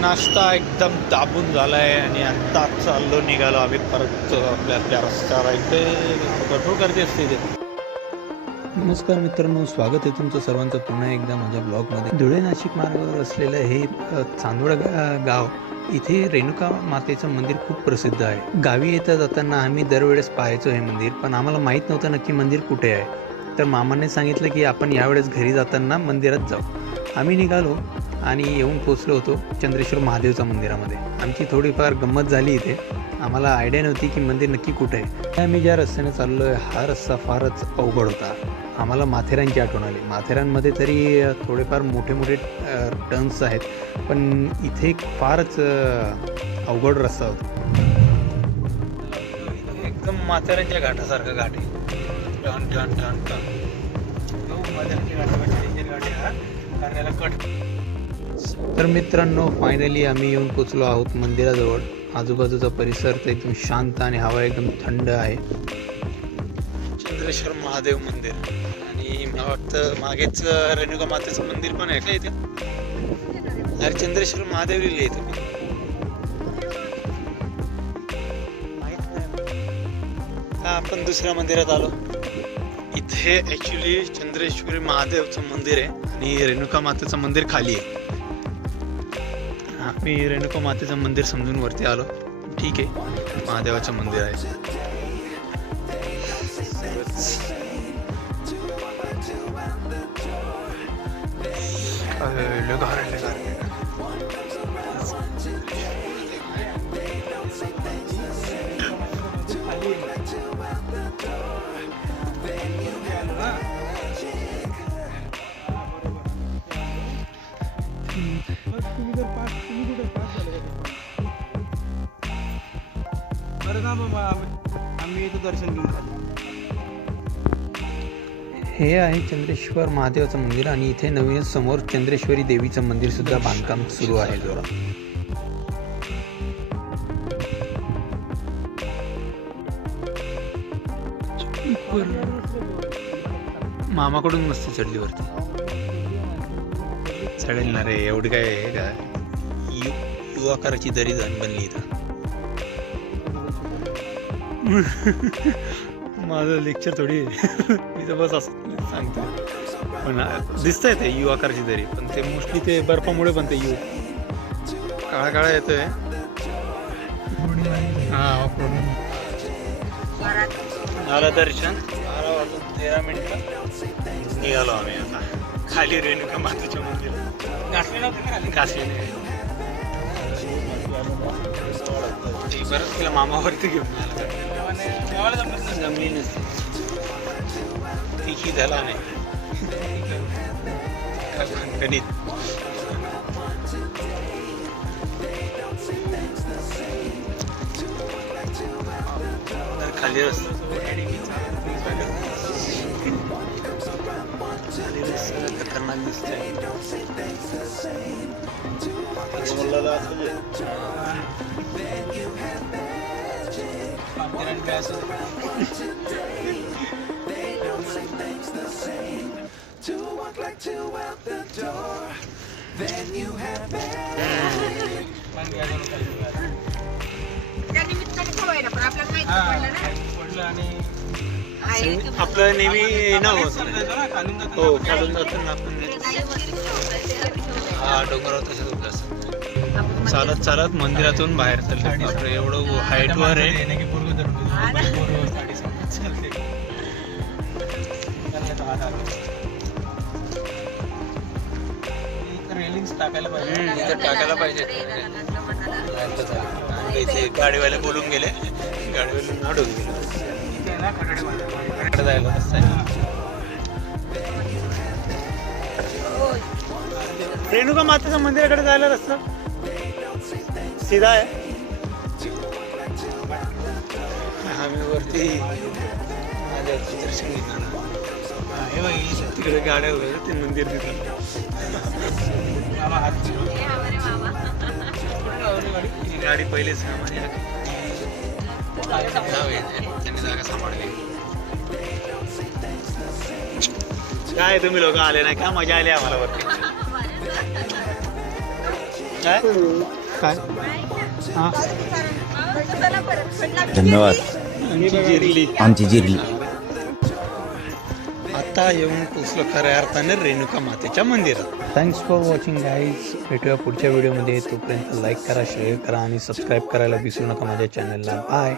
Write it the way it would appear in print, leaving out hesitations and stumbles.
नाश्ता एकदम दाबून झाला आहे आणि आत्ता चाललो निघालो आम्ही परत आपल्या रस्त्यावर. इथे भरपूर गर्दी असते इथे. नमस्कार मित्रांनो, स्वागत आहे तुमचं सर्वांचं पुन्हा एकदा माझ्या ब्लॉगमध्ये. धुळे नाशिक मार्गावर असलेलं हे चांदवड गाव, इथे रेणुका मातेचं मंदिर खूप प्रसिद्ध आहे. गावी येता जाताना आम्ही दरवेळेस पाहायचो हे मंदिर, पण आम्हाला माहीत नव्हतं नक्की मंदिर कुठे आहे. तर मामाने सांगितलं की आपण यावेळेस घरी जाताना मंदिरात जाऊ. आम्ही निघालो आणि येऊन पोचलो होतो चंद्रेश्वर महादेवच्या मंदिरामध्ये. आमची थोडीफार गंमत झाली इथे. आम्हाला आयडिया नव्हती की मंदिर नक्की कुठे आहे. आम्ही ज्या रस्त्याने चाललो आहे हा रस्ता फारच अवघड होता. आम्हाला माथेरानची आठवण आली. माथेरानमध्ये तरी थोडेफार मोठे मोठे टर्न्स आहेत, पण इथे फारच अवघड रस्ता होता. एकदम माथेरानच्या घाटासारखा घाट आहे. टन टन टन टन तर मित्रांनो, फायनली आम्ही येऊन पोचलो आहोत मंदिराजवळ. आजूबाजूचा परिसर तर एकदम शांत आणि हवा एकदम थंड आहे. चंद्रेश्वर महादेव मंदिर, आणि मला वाटतं मागेच रेणुका मातेचं मंदिर पण आहे का इथे. अरे चंद्रेश्वर महादेव लिहिले इथे. आपण दुसऱ्या मंदिरात आलो. इथे ॲक्च्युली चंद्रेश्वरी महादेवचं मंदिर आहे आणि रेणुका मातेचं मंदिर खाली आहे. मी रेणुका मातेचं मंदिर समजून वरती आलो. ठीक आहे, महादेवाचं मंदिर आहे. हे आहे चंद्रेश्वर महादेवाचं मंदिर आणि इथे नवीन समोर चंद्रेश्वरी देवीचं मंदिर सुद्धा बांधकाम सुरू आहे जोरात. मामाकडून मस्त चढली वरती. चढेल ना रे, एवढी काय आहे का. यू आकाराची दरी बनली इथं. माझं लेक्चर थोडी मी तर बस असं सांगतो. पण दिसतंय ते यू आकाराची दरी, पण ते मोस्टली ते बर्फामुळे पण ते यू काळा काळा येतोय. हा, झालं दर्शन. 12 वाजून 13 मिनिटं निघालो आम्ही आता खाली रेणुका मातेच्या मंदिरात. घासले नाही बरंच तिला मामावरती घेऊन जमली नसते. तिखी झाला नाही गणित. खाली रस्ता खतरनाक दिसतंय. आपलं नेहमी ना होत. हो, खालून जातो ना आपण. हा, डोंगरावर तसेच उभं असतं. चालत चालत मंदिरातून बाहेर चालले. आपलं एवढं हाईटवर आहे. टाकायला पाहिजे. इथे गाडीवाले बोलून गेले. गाडीवाले नाडून गेले. जायला रेणुका मातेच्या मंदिराकडे जायला रस्ता सीधा आहे. आम्ही वरती दर्शन घेतलं. हे बघ तिकडे गाड्या वगैरे ते मंदिर तिथं. गाडी पहिलेच सामान्य त्यांनी जागा सांभाळली. काय तुम्ही लोक आले नाही का, मजा आली आम्हाला वरती. काय काय हां धन्यवाद. जिरली आमची जिरली. आता येऊन पोचलो खऱ्या अर्थाने रेणुका मातेच्या मंदिरात. Thanks for watching guys. भेटूया पुढच्या व्हिडिओमध्ये. तोपर्यंत लाईक करा, शेअर करा आणि सबस्क्राईब करायला विसरू नका माझ्या चॅनलला. बाय.